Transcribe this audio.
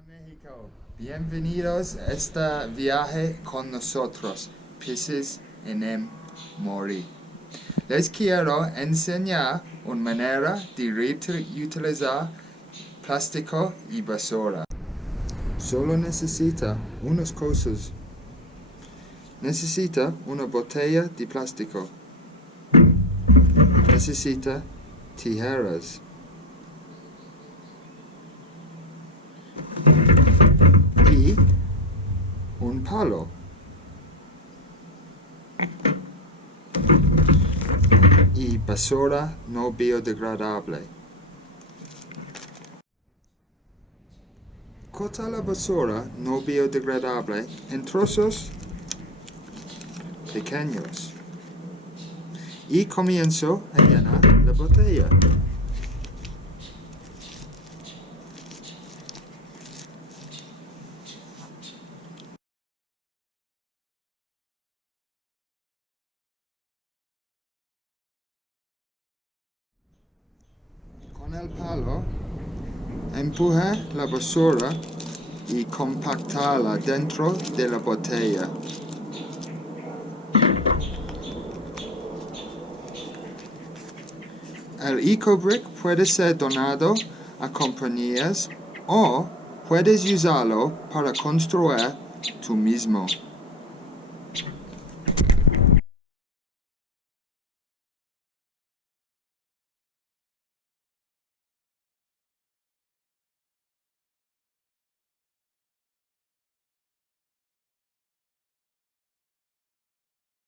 Hola México, bienvenidos a este viaje con nosotros, Peces en Mori. Les quiero enseñar una manera de reutilizar plástico y basura. Solo necesita unas cosas. Necesita una botella de plástico. Necesita tijeras. Y un palo. Y basura no biodegradable. Corta la basura no biodegradable en trozos pequeños. Y comienzo a llenar la botella. Con el palo, empuja la basura y compactarla dentro de la botella. El Ecobrick puede ser donado a compañías o puedes usarlo para construir tú mismo.